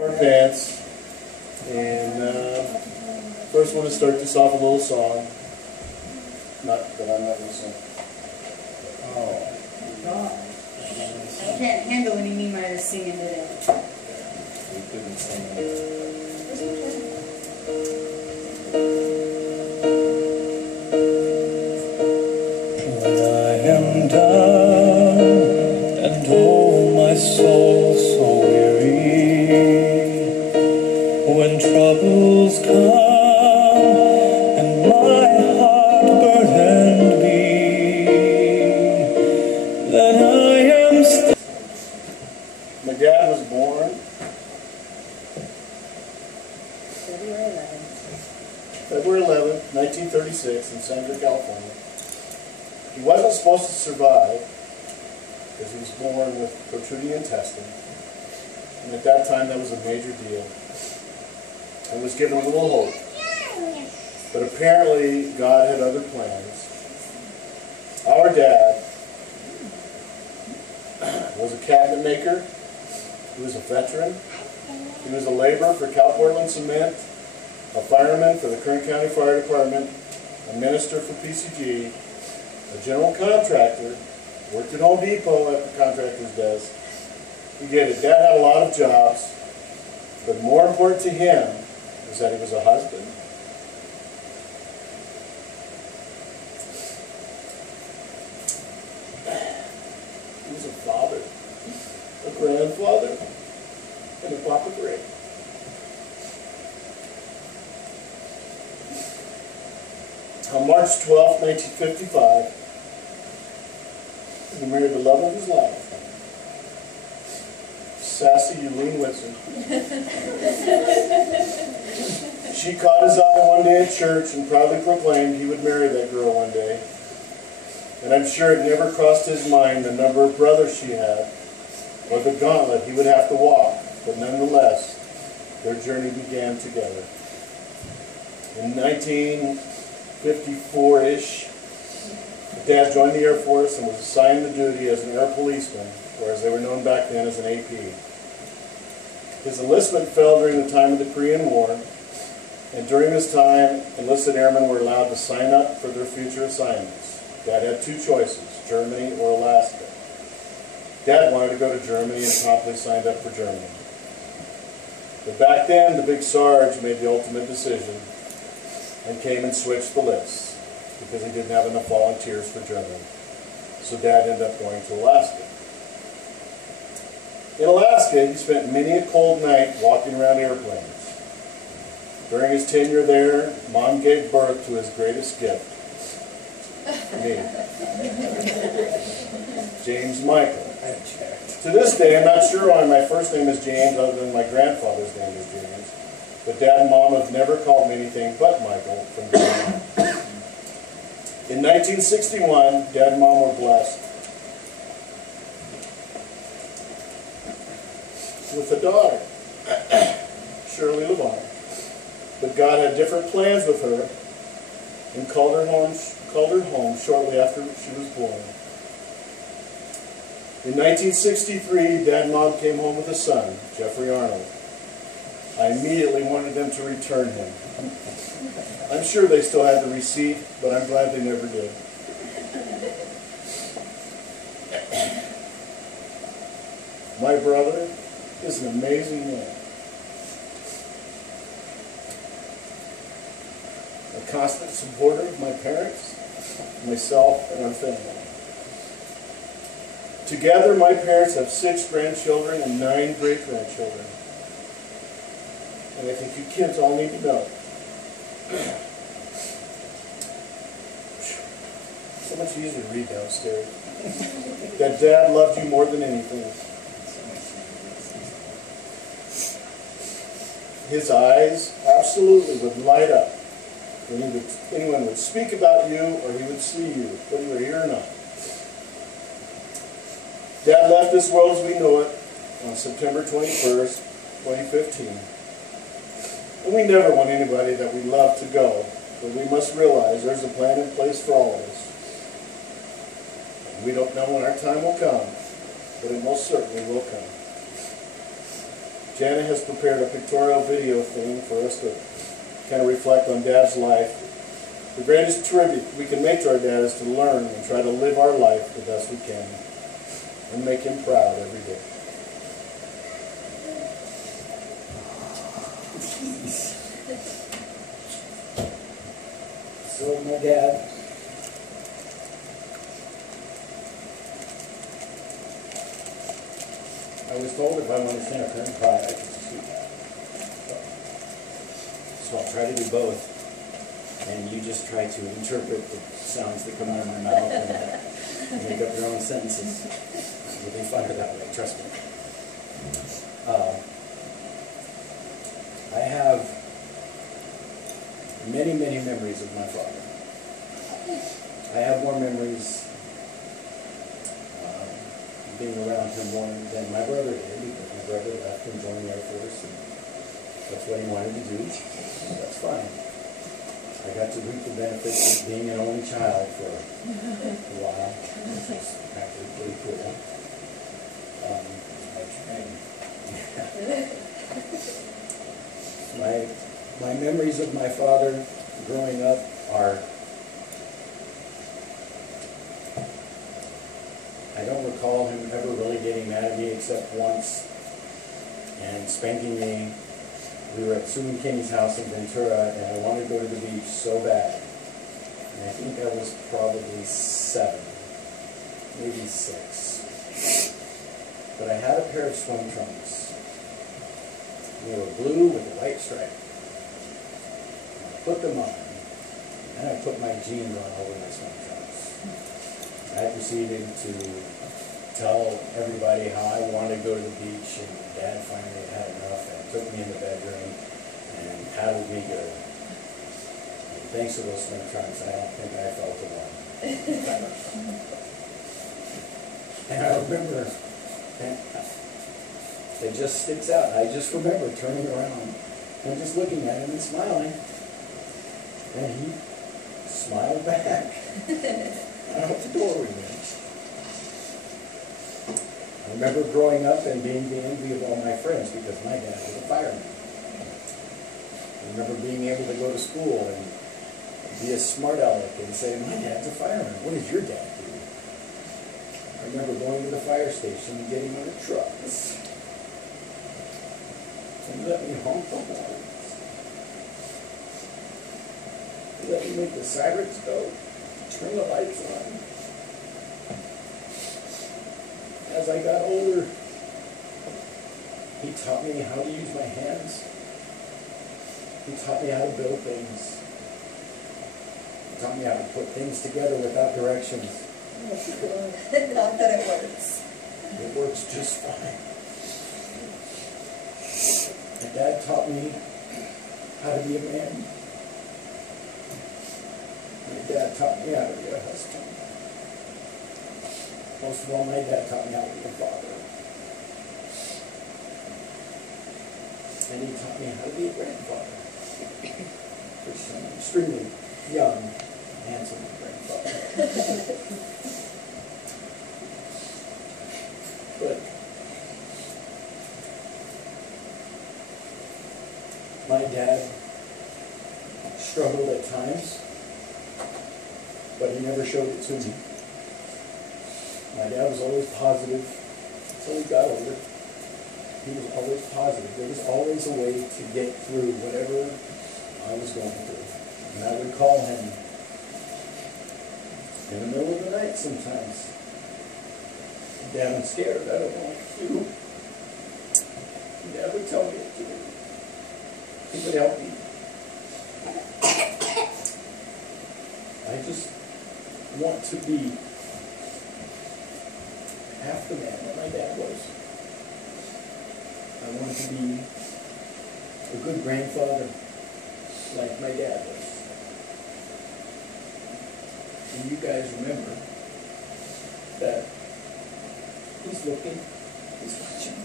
Our pants, and first want to start this off a little song. Not that I'm not going to sing. Oh. I can't handle any Nehemiah singing today. We couldn't sing it. When I am down and oh my soul so weary, when troubles come and my heart burdened be, then I am still. My dad was born February 11th, 1936 in Sandra, California. He wasn't supposed to survive because he was born with protruding intestine, and at that time that was a major deal, and was given a little hope. But apparently God had other plans. Our dad was a cabinet maker. He was a veteran. He was a laborer for Cal Portland Cement, a fireman for the Kern County Fire Department, a minister for PCG, a general contractor, worked at Home Depot at the contractor's desk. You get it. Dad had a lot of jobs, but more important to him was that he was a husband. He was a father, a grandfather, and a Papa Greg. On March 12, 1955, he married the love of his life, sassy Eileen Whitson. She caught his eye one day at church and proudly proclaimed he would marry that girl one day. And I'm sure it never crossed his mind the number of brothers she had, or the gauntlet he would have to walk, but nonetheless, their journey began together. In 1954-ish, Dad joined the Air Force and was assigned to duty as an air policeman, or as they were known back then as an AP. His enlistment fell during the time of the Korean War, and during this time, enlisted airmen were allowed to sign up for their future assignments. Dad had two choices, Germany or Alaska. Dad wanted to go to Germany and promptly signed up for Germany. But back then, the big Sarge made the ultimate decision and came and switched the lists because he didn't have enough volunteers for Germany. So Dad ended up going to Alaska. In Alaska, he spent many a cold night walking around airplanes. During his tenure there, Mom gave birth to his greatest gift, me, James Michael. To this day, I'm not sure why my first name is James other than my grandfather's name is James, but Dad and Mom have never called me anything but Michael from then on. In 1961, Dad and Mom were blessed with a daughter, Shirley Levine. But God had different plans with her and called her home shortly after she was born. In 1963, Dad and Mom came home with a son, Jeffrey Arnold. I immediately wanted them to return him. I'm sure they still had the receipt, but I'm glad they never did. My brother is an amazing man. A constant supporter of my parents, myself, and our family. Together, my parents have 6 grandchildren and 9 great-grandchildren. And I think you kids all need to know. So much easier to read downstairs. That Dad loved you more than anything. His eyes absolutely would light up when anyone would speak about you or he would see you, whether you were here or not. Dad left this world as we know it on September 21st, 2015. And we never want anybody that we love to go, but we must realize there's a plan in place for all of us. And we don't know when our time will come, but it most certainly will come. Jana has prepared a pictorial video thing for us to kind of reflect on Dad's life. The greatest tribute we can make to our dad is to learn and try to live our life the best we can and make him proud every day. So my dad, I was told if I want to stand up here and cry, I could shoot. So I'll try to do both. And you just try to interpret the sounds that come out of my mouth and make up your own sentences. You'll be funner that way, trust me. I have many, many memories of my father. I have more memories being around him more than my brother did, because my brother left and joined the Air Force, and that's what he wanted to do. That's fine. I got to reap the benefits of being an only child for a while, which was actually pretty cool. My memories of my father growing up are, I don't recall him ever really getting mad at me except once and spanking me. We were at Sue and Kenny's house in Ventura, and I wanted to go to the beach so bad. And I think I was probably 7, maybe 6. But I had a pair of swim trunks. They were blue with a white stripe. I put them on, and I put my jeans on over my swim trunks. I proceeded to tell everybody how I wanted to go to the beach, and Dad finally had enough and took me in the bedroom and paddled me good. And thanks to those swim trunks, I don't think I felt alone. And I remember, and it just sticks out. I just remember turning around and just looking at him and smiling. And he smiled back. Out the door with me. I remember growing up and being the envy of all my friends because my dad was a fireman. I remember being able to go to school and be a smart aleck and say, my dad's a fireman. What does your dad do? I remember going to the fire station and getting on a truck and let me honk the horns. Let me make the sirens go. Turn the lights on. As I got older, he taught me how to use my hands. He taught me how to build things. He taught me how to put things together without directions. Not that it works. It works just fine. My dad taught me how to be a man. My dad taught me how to be a husband. Most of all, my dad taught me how to be a father. And he taught me how to be a grandfather. Which I'm an extremely young, handsome grandfather. But my dad struggled at times, but he never showed it to me. My dad was always positive until he got older. He was always positive. There was always a way to get through whatever I was going through. And I would call him in the middle of the night sometimes. Dad, I'm scared. I don't know what to do. And Dad would tell me what to do. He would help me. I just want to be half the man that my dad was. I want to be a good grandfather like my dad was. And you guys remember that he's looking, he's watching.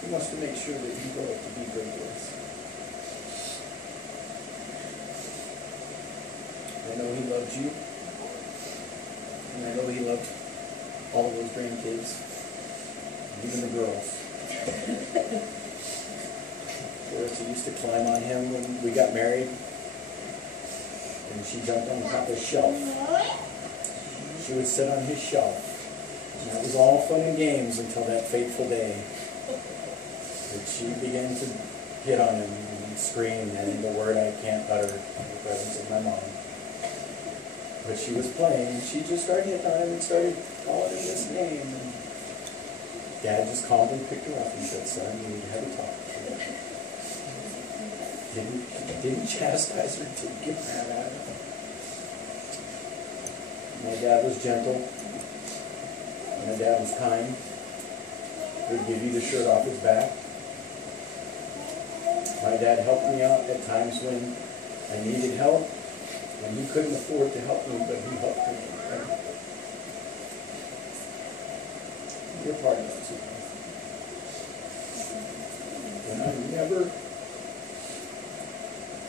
He wants to make sure that you grow up to be great boys. I know he loved you. And I know he loved all of those grandkids. even the girls. Dorothy used to climb on him when we got married, and she jumped on top of the shelf. She would sit on his shelf, and that was all fun and games until that fateful day that she began to hit on him and scream, and the word I can't utter in the presence of my mom. But she was playing, and she just started hitting on him and started calling him this name. And Dad just calmly picked her up and said, "Son, you need to have a talk." Didn't chastise her, didn't get mad at her. My dad was gentle. My dad was kind. He would give you the shirt off his back. My dad helped me out at times when I needed help, and he couldn't afford to help me, but he helped me. You're part of that too. And I'm never,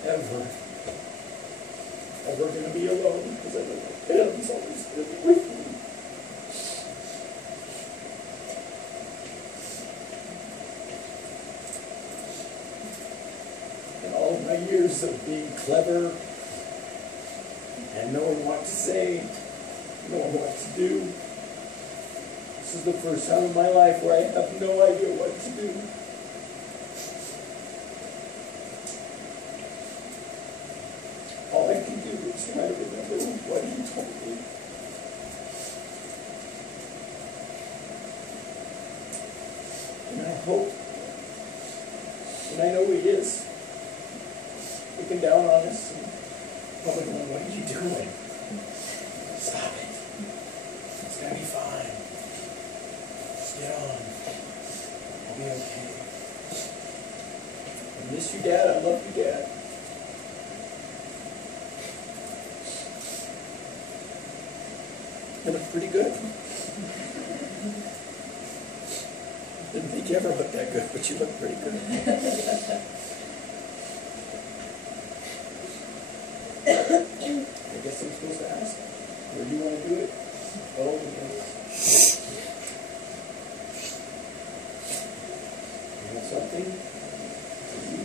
ever going to be alone, because I know my dad's always going to be with me. In all of my years of being clever and knowing what to say, knowing what to do, this is the first time in my life where I have no idea what to do. All I can do is try to remember what he told me. And I hope, and I know he is, looking down on us and probably going, "What are you doing? Stop it. It's going to be fine. Just get on. I'll be okay. I miss you, Dad. I love you, Dad." It looked pretty good. Didn't think you ever looked that good, but you look pretty good. I guess I'm supposed to ask. Or do you want to do it? Oh, okay. You have something? For you?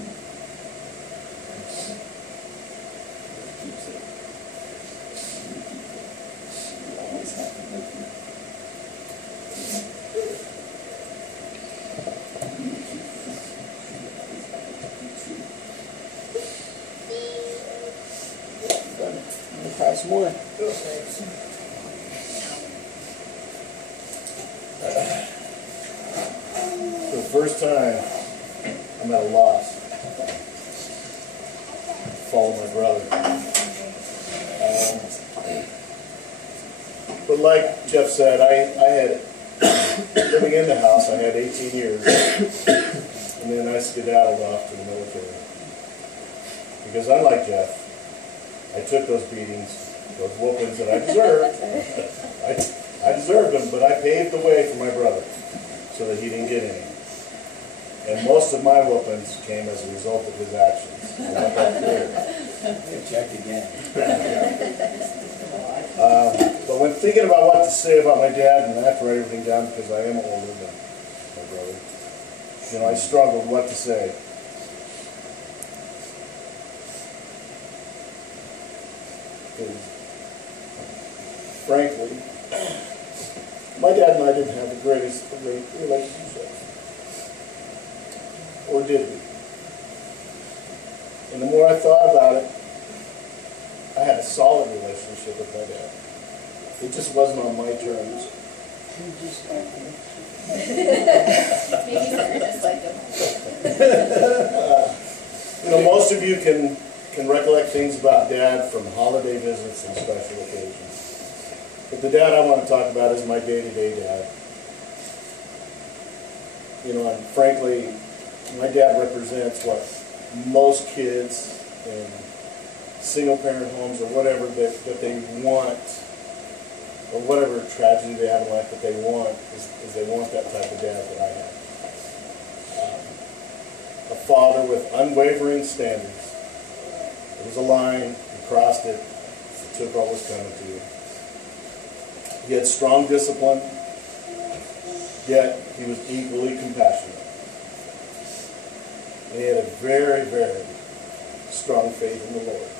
Keeps it. You keep it. You always have to make it. Some more. For the first time, I'm at a loss. Follow my brother. But like Jeff said, I had, living in the house, I had 18 years. And then I skedaddled off to the military. Because unlike Jeff, I took those beatings, those whoopings that I deserved. I deserved them, but I paved the way for my brother so that he didn't get any. And most of my whoopings came as a result of his actions. I want that clear. Check again. But when thinking about what to say about my dad, and I have to write everything down because I am older than my brother, you know, I struggled what to say. Frankly, my dad and I didn't have the greatest relationship. Or did we? And the more I thought about it, I had a solid relationship with my dad. It just wasn't on my terms. Maybe Sarah just liked him. You know, most of you can recollect things about Dad from holiday visits and special occasions. But the dad I want to talk about is my day-to-day dad. You know, and frankly, my dad represents what most kids in single-parent homes or whatever that they want, or whatever tragedy they have in life that they want, is they want that type of dad that I have. A father with unwavering standards. There was a line, he crossed it, he took what was coming to you. He had strong discipline, yet he was equally compassionate. And he had a very, very strong faith in the Lord.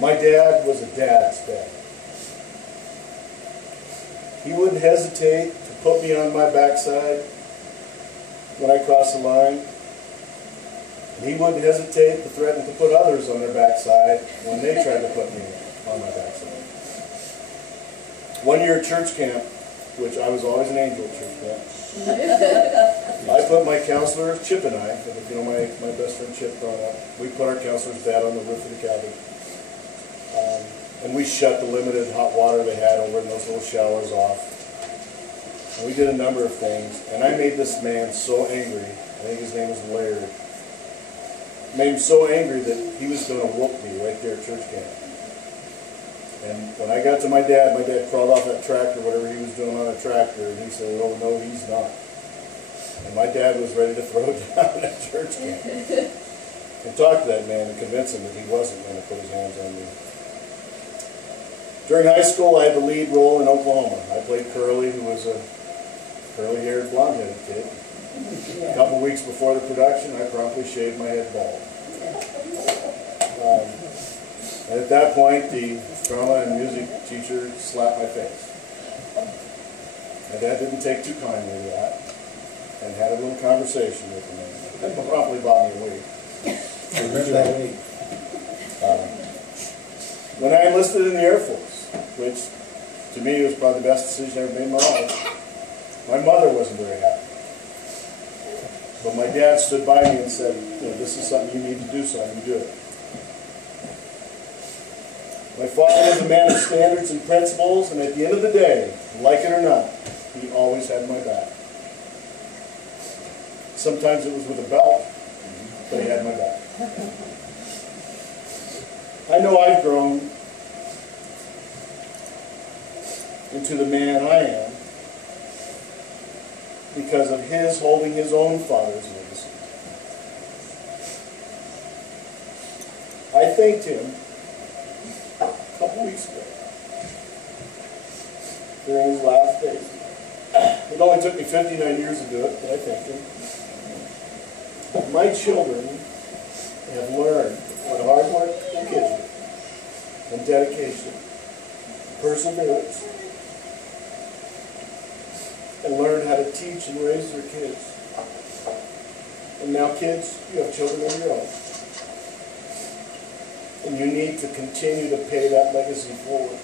My dad was a dad's dad. He wouldn't hesitate to put me on my backside when I crossed the line. And he wouldn't hesitate to threaten to put others on their backside when they tried to put me on my backside. One year at church camp, which I was always an angel at church camp, I put my counselor, Chip and I, if you know my best friend Chip growing up, we put our counselor's bed on the roof of the cabin. And we shut the limited hot water they had over in those little showers off. And we did a number of things. And I made this man so angry, I think his name was Laird, made him so angry that he was going to whoop me right there at church camp. And when I got to my dad crawled off that tractor, whatever he was doing on a tractor, and he said, "Oh, no, he's not." And my dad was ready to throw it down at church camp. And talk to that man and convince him that he wasn't going to put his hands on me. During high school, I had the lead role in Oklahoma. I played Curly, who was a curly-haired, blonde-headed kid. A couple weeks before the production, I promptly shaved my head bald. And at that point, the drama and music teacher slapped my face. My dad didn't take too kindly to that, and had a little conversation with the man. And promptly bought me a wig. Remember that week? When I enlisted in the Air Force, which to me was probably the best decision I ever made in my life, my mother wasn't very happy. But my dad stood by me and said, "This is something you need to do, son, you do it." My father was a man of standards and principles, and at the end of the day, like it or not, he always had my back. Sometimes it was with a belt, but he had my back. I know I've grown into the man I am because of his holding his own father's legacy. I thanked him a couple weeks ago during his last days. It only took me 59 years to do it, but I thanked him. My children have learned what hard work gives you, and dedication, perseverance, and learn how to teach and raise their kids. And now, kids, you have children of your own. And you need to continue to pay that legacy forward.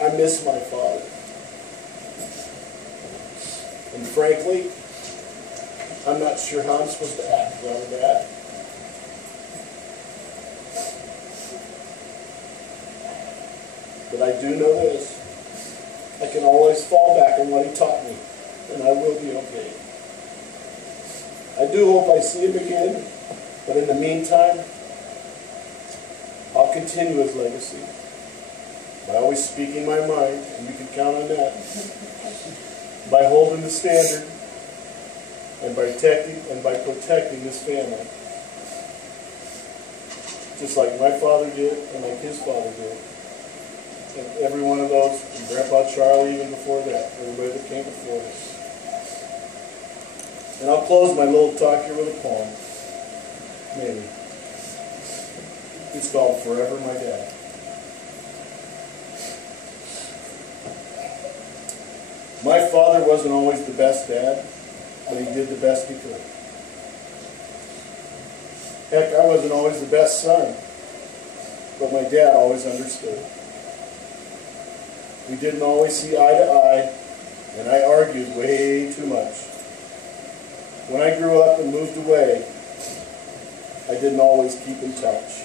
I miss my father. And frankly, I'm not sure how I'm supposed to act around that. But I do know this. I can always fall back on what he taught me, and I will be okay. I do hope I see him again, but in the meantime, I'll continue his legacy by always speaking my mind, and you can count on that, by holding the standard, and by protecting his family, just like my father did, and like his father did. And every one of those, and Grandpa Charlie even before that, everybody that came before us. And I'll close my little talk here with a poem. Maybe. It's called Forever My Dad. My father wasn't always the best dad, but he did the best he could. Heck, I wasn't always the best son, but my dad always understood. We didn't always see eye to eye, and I argued way too much. When I grew up and moved away, I didn't always keep in touch.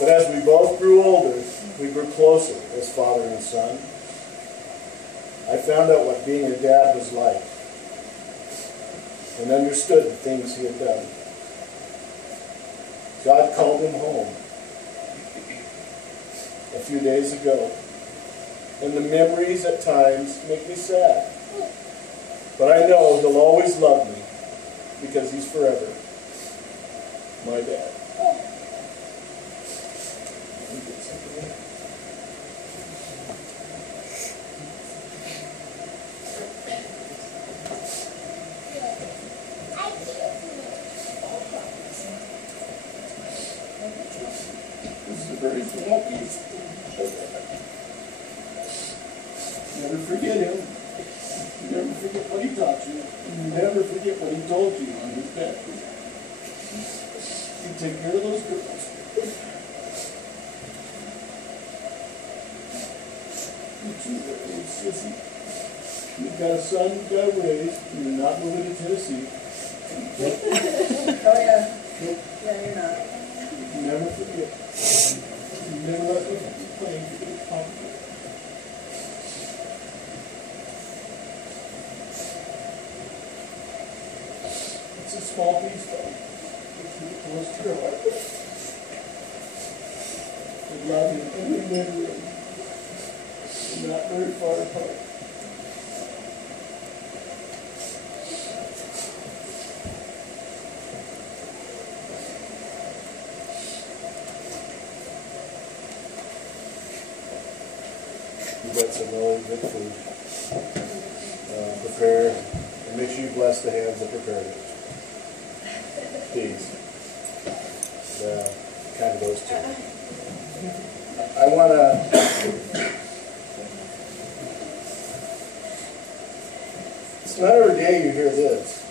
But as we both grew older, we grew closer as father and son. I found out what being a dad was like and understood the things he had done. God called him home a few days ago. And the memories at times make me sad. But I know he'll always love me because he's forever my dad. small piece. Never forget him. Never forget what he taught you. Never forget what he told you on his deathbed. You take care of those girls. You two little sissy. You've got a son you've got to raise, and you're not moving to Tennessee. Oh, yeah. Nope. Yeah, you're not. Never forget. Never let them play for your pocket. It's a small piece, though. It's really close to your heart. We love you and remember you. We're not very far apart. You got some really good food. Prepare, and make sure you bless the hands that prepared it. Please. Kind of those two. I want to. It's not every day you hear this.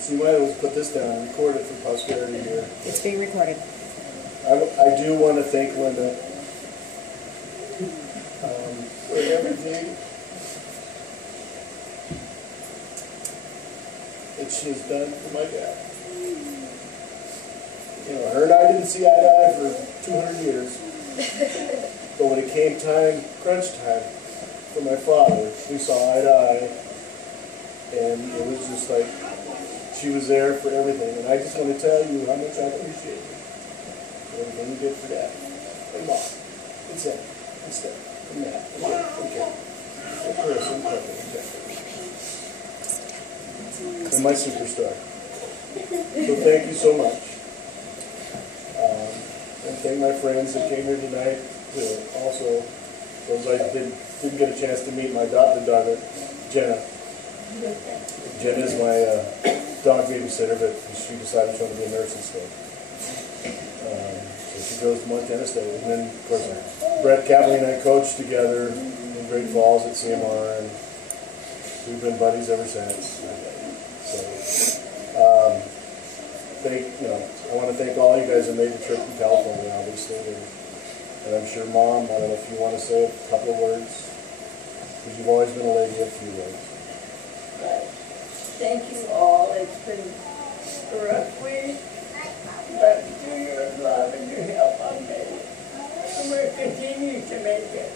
So you might as well put this down and record it for posterity here. It's being recorded. I do want to thank Linda for everything that she has done for my dad. You know, her and I didn't see eye to eye for 200 years. But when it came time, crunch time, for my father, we saw eye to eye. And it was just like, she was there for everything. And I just want to tell you how much I appreciate it. Everything you did for Dad. And Mom. And Sam. And Steph. And Matt. And Dad. And Kevin. And Chris. And Pepper. And Jeff. And my superstar. So thank you so much. And thank my friends that came here tonight. Also, those I didn't get a chance to meet, my adopted daughter, Jenna. Jenna is my dog babysitter, but she decided she wanted to be a nurse instead. So she goes to Montana State. And then, of course, Brett Cavalley and I coached together in Great Falls at CMR, and we've been buddies ever since. So, I want to thank all you guys that made the trip from California, obviously. And I'm sure, Mom, I don't know if you want to say a couple of words, because you've always been a lady of few words. Thank you all. It's been a rough week, but through your love and your help, I made it. And we'll continue to make it.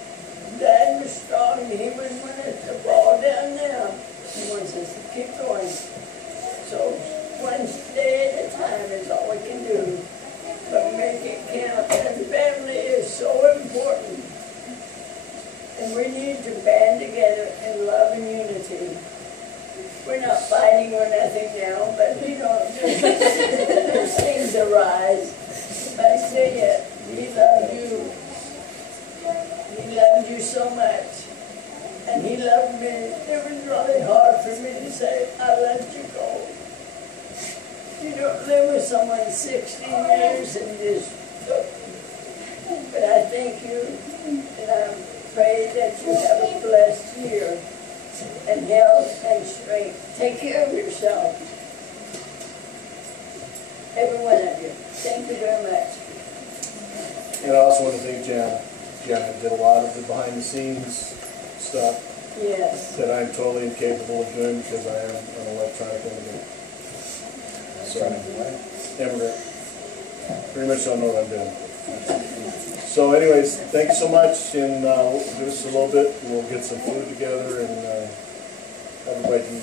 Dad was strong, and he was willing to fall down now. He wants us to keep going. So one day at a time is all we can do. But make it count. And family is so important. And we need to band together in love and unity. We're not fighting or nothing now, but you know, those things arise. I say it, he loved you. He loved you so much. And he loved me. It was really hard for me to say, I let you go. You don't live with someone 16 years and just, but I thank you, and I pray that you have a blessed year. And health and strength. Take care of yourself. Every one of you. Thank you very much. And I also want to thank Jan. Jan did a lot of the behind the scenes stuff. Yes. That I'm totally incapable of doing because I am an electronic immigrant. So, immigrant. Pretty much don't know what I'm doing. So anyways, thank you so much, and we'll do this a little bit, and we'll get some food together, and everybody can